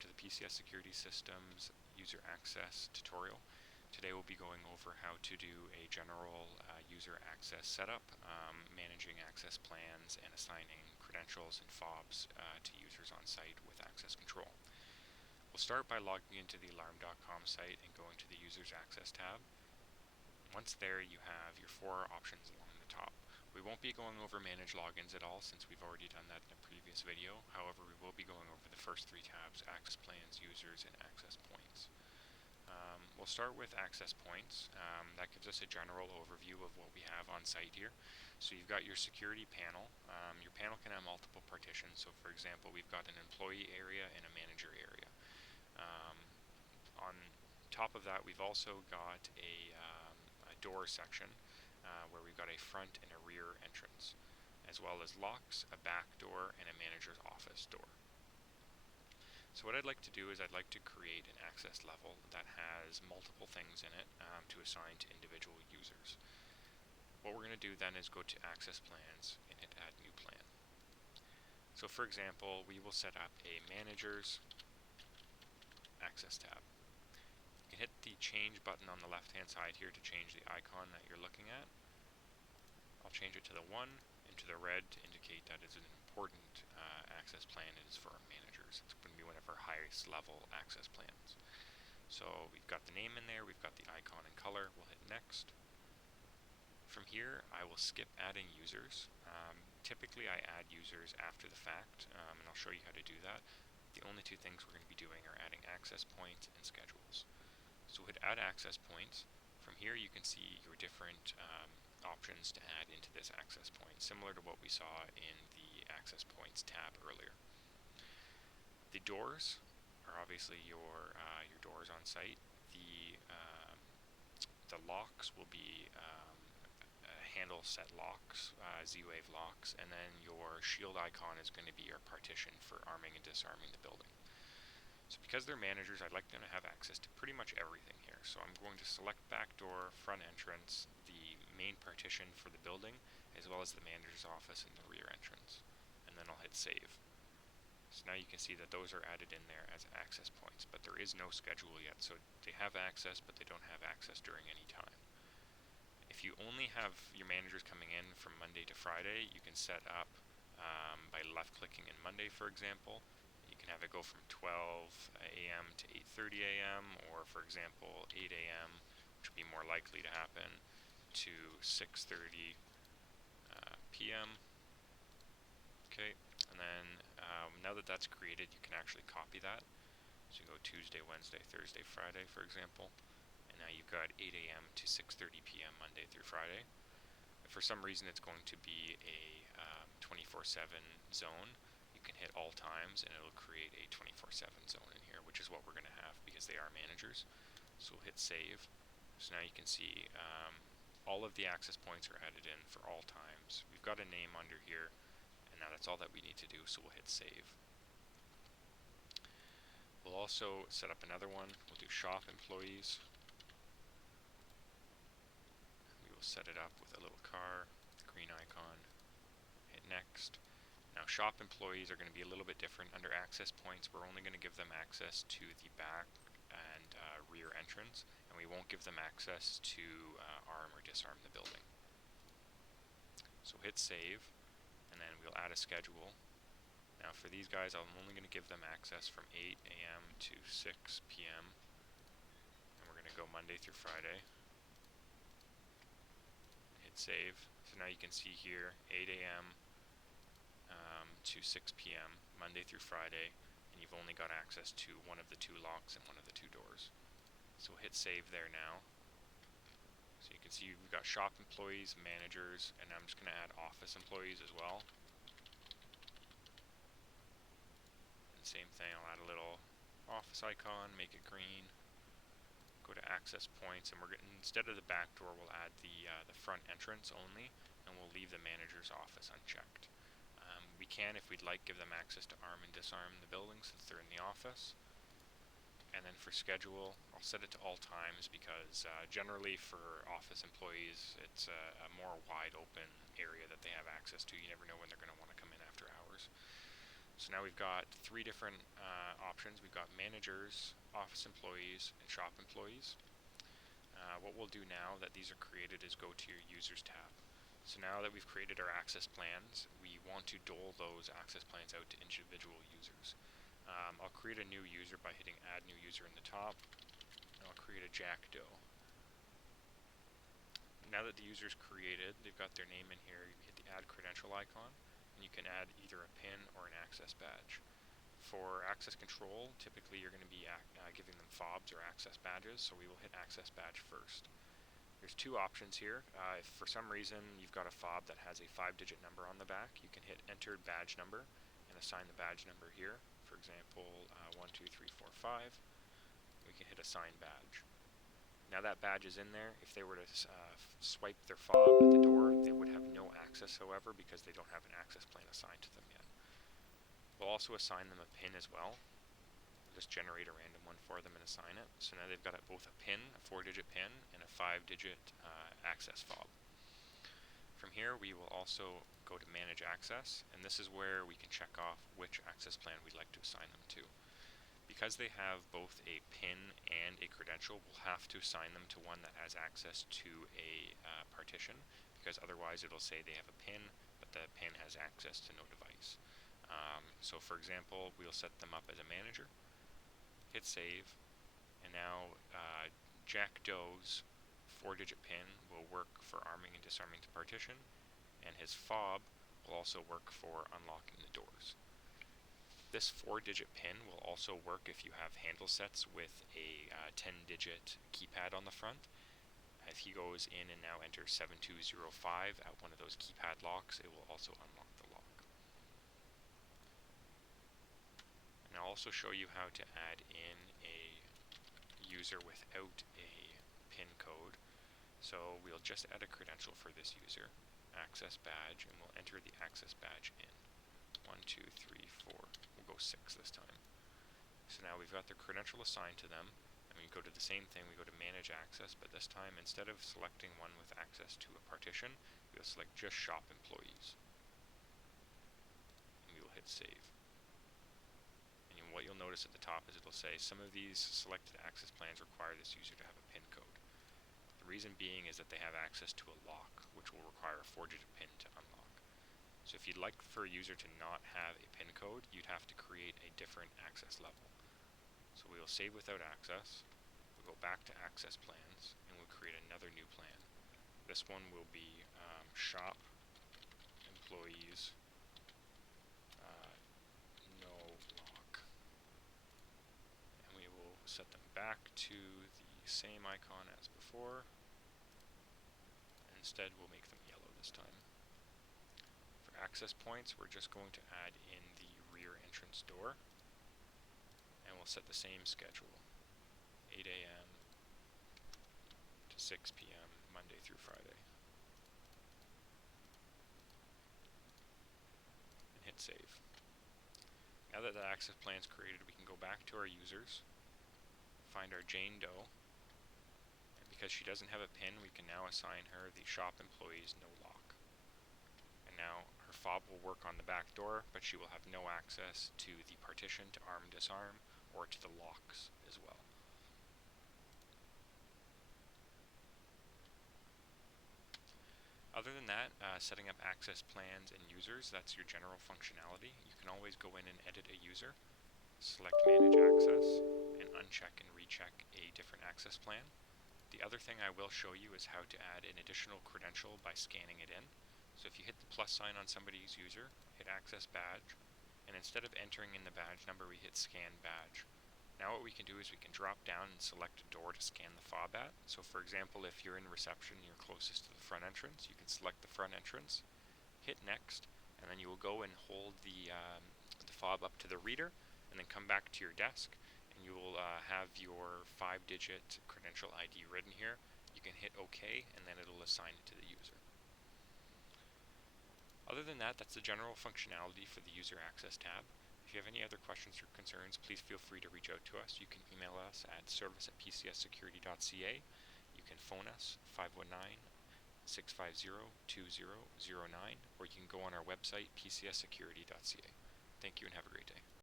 welcome to the PCS Security Systems User Access tutorial. Today we'll be going over how to do a general user access setup, managing access plans and assigning credentials and fobs to users on site with access control. We'll start by logging into the alarm.com site and going to the Users Access tab. Once there, you have your four options along the top. We won't be going over manage logins at all since we've already done that in a previous video. However, we will be going over the first three tabs: access plans, users, and access points. We'll start with access points. That gives us a general overview of what we have on site here. So you've got your security panel. Your panel can have multiple partitions. So for example, we've got an employee area and a manager area. On top of that, we've also got a door section where we've got a front and a rear entrance, as well as locks, a back door, and a manager's office door. So what I'd like to do is I'd like to create an access level that has multiple things in it to assign to individual users. What we're going to do then is go to access plans and hit add new plan. So for example, we will set up a manager's access tab. You can hit the change button on the left hand side here to change the icon that you're looking at. I'll change it to the 1 and to the red to indicate that it's an important access plan. It is for our managers. It's going to be one of our highest level access plans. So we've got the name in there, we've got the icon and color. We'll hit next. From here, I will skip adding users. Typically I add users after the fact, and I'll show you how to do that. The only two things we're going to be doing are adding access points and schedules. So hit add access points. From here you can see your different options to add into this access point, similar to what we saw in the access points tab earlier. The doors are obviously your doors on site. The locks will be handle set locks, Z-Wave locks, and then your shield icon is going to be your partition for arming and disarming the building. So because they're managers, I'd like them to have access to pretty much everything here. So I'm going to select back door, front entrance, the main partition for the building, as well as the manager's office and the rear entrance. And then I'll hit save. So now you can see that those are added in there as access points, but there is no schedule yet. So they have access, but they don't have access during any time. If you only have your managers coming in from Monday to Friday, you can set up by left-clicking in Monday, for example. You can have it go from 12 a.m. to 8:30 a.m. or, for example, 8 a.m., which would be more likely to happen, to 6:30 p.m. Okay, and then now that that's created, you can actually copy that. So you go Tuesday, Wednesday, Thursday, Friday, for example. Now you've got 8 a.m. to 6:30 p.m. Monday through Friday. If for some reason it's going to be a 24/7 zone, you can hit all times and it'll create a 24/7 zone in here, which is what we're going to have because they are managers. So we'll hit save. So now you can see all of the access points are added in for all times. We've got a name under here, and now that's all that we need to do, so we'll hit save. We'll also set up another one. We'll do shop employees. Set it up with a little car, the green icon, hit next. Now shop employees are going to be a little bit different. Under access points, we're only going to give them access to the back and rear entrance, and we won't give them access to arm or disarm the building. So hit save, and then we'll add a schedule. Now for these guys, I'm only going to give them access from 8 a.m. to 6 p.m. and we're going to go Monday through Friday. Save. So now you can see here 8 a.m. To 6 p.m. Monday through Friday, and you've only got access to one of the two locks and one of the two doors. So we'll hit save there now. So you can see we've got shop employees, managers, and I'm just going to add office employees as well. And same thing, I'll add a little office icon, make it green. Go to access points, and we're getting, instead of the back door, we'll add the front entrance only, and we'll leave the manager's office unchecked. We can, if we'd like, give them access to arm and disarm the building since they're in the office. And then for schedule, I'll set it to all times because generally for office employees, it's a more wide open area that they have access to. You never know when they're going to want to come in after hours. So now we've got three different options. We've got managers, office employees, and shop employees. What we'll do now that these are created is go to your users tab. So now that we've created our access plans, we want to dole those access plans out to individual users. I'll create a new user by hitting add new user in the top, and I'll create a Jack Doe. Now that the user is created, they've got their name in here, you hit the add credential icon, and you can add either a PIN or an access badge. For access control, typically you're going to be giving them fobs or access badges, so we will hit access badge first. There's two options here. If for some reason you've got a fob that has a 5-digit number on the back, you can hit enter badge number and assign the badge number here. For example, 1, 2, 3, 4, 5. We can hit assign badge. Now that badge is in there. If they were to swipe their fob at the door, they would have no access, however, because they don't have an access plan assigned to them yet. We'll also assign them a PIN as well. We'll just generate a random one for them and assign it. So now they've got both a PIN, a 4-digit PIN, and a 5-digit access fob. From here, we will also go to Manage Access, and this is where we can check off which access plan we'd like to assign them to. Because they have both a PIN and a credential, we'll have to assign them to one that has access to a partition, because otherwise it'll say they have a PIN, but the PIN has access to no device. So for example, we'll set them up as a manager, hit save, and now Jack Doe's 4-digit PIN will work for arming and disarming the partition, and his fob will also work for unlocking the doors. This 4-digit PIN will also work if you have handle sets with a 10-digit keypad on the front. If he goes in and now enters 7205 at one of those keypad locks, it will also unlock the lock. And I'll also show you how to add in a user without a PIN code. So we'll just add a credential for this user, access badge, and we'll enter the access badge in. 1, 2, 3, 4. We'll go 6 this time. So now we've got the credential assigned to them, and we go to the same thing, we go to Manage Access, but this time instead of selecting one with access to a partition, we'll select just shop employees. And we will hit save. And what you'll notice at the top is it'll say some of these selected access plans require this user to have a PIN code. The reason being is that they have access to a lock, which will require a 4-digit PIN to unlock. So if you'd like for a user to not have a PIN code, you'd have to create a different access level. So we will save without access, we'll go back to access plans, and we'll create another new plan. This one will be shop employees no lock. And we will set them back to the same icon as before. Instead, we'll make them yellow this time. Access points, we're just going to add in the rear entrance door, and we'll set the same schedule, 8 a.m. to 6 p.m. Monday through Friday, and hit save. Now that the access plan is created, we can go back to our users, find our Jane Doe, and because she doesn't have a PIN, we can now assign her the shop employees no lock. And now her fob will work on the back door, but she will have no access to the partition to arm and disarm, or to the locks as well. Other than that, setting up access plans and users, that's your general functionality. You can always go in and edit a user, select Manage Access, and uncheck and recheck a different access plan. The other thing I will show you is how to add an additional credential by scanning it in. So if you hit the plus sign on somebody's user, hit access badge, and instead of entering in the badge number, we hit scan badge. Now what we can do is we can drop down and select a door to scan the fob at. So for example, if you're in reception and you're closest to the front entrance, you can select the front entrance, hit next, and then you will go and hold the fob up to the reader, and then come back to your desk, and you will have your 5-digit credential ID written here. You can hit OK, and then it'll assign it to the user. Other than that, that's the general functionality for the User Access tab. If you have any other questions or concerns, please feel free to reach out to us. You can email us at service@pcssecurity.ca. You can phone us, 519-650-2009, or you can go on our website, pcssecurity.ca. Thank you and have a great day.